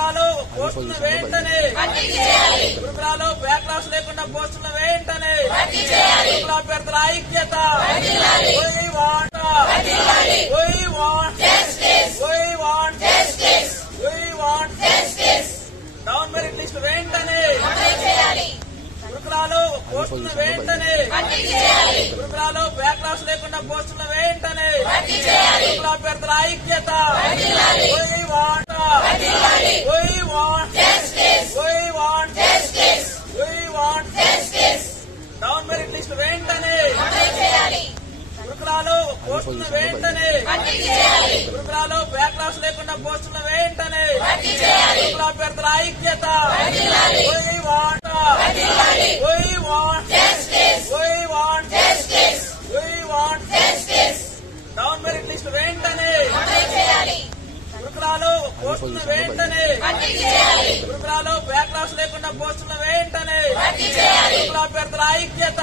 గురుకులాలు పోస్టుల వెంటనే గురుకులాలు బ్యాక్లాస్ లేకుండా పోస్టుల వెంటనే గురుకుల అభ్యర్థుల ఐక్యత డౌన్ మెరిట్ లిస్ట్ వెంటనే గురుకులాలు పోస్టుల వెంటనే గురుకులాలు బ్యాక్లాస్ లేకుండా పోస్టుల వెంటనే గురుకుల అభ్యర్థుల ఐక్యత డౌన్ మెరిట్ లిస్ట్ వెంటనే గురుకులాలు పోస్టుల వెంటనే గురుకులాలు బ్యాక్లాస్ లేకుండా పోస్టుల వెంటనే గురుకుల అభ్యర్థుల ఐక్యత డౌన్ మెరిట్ లిస్ట్ వెంటనే గురుకులాలు పోస్టుల వెంటనే గురుకులాలు బ్యాక్లాస్ లేకుండా పోస్టుల వెంటనే గురుకుల అభ్యర్థుల ఐక్యత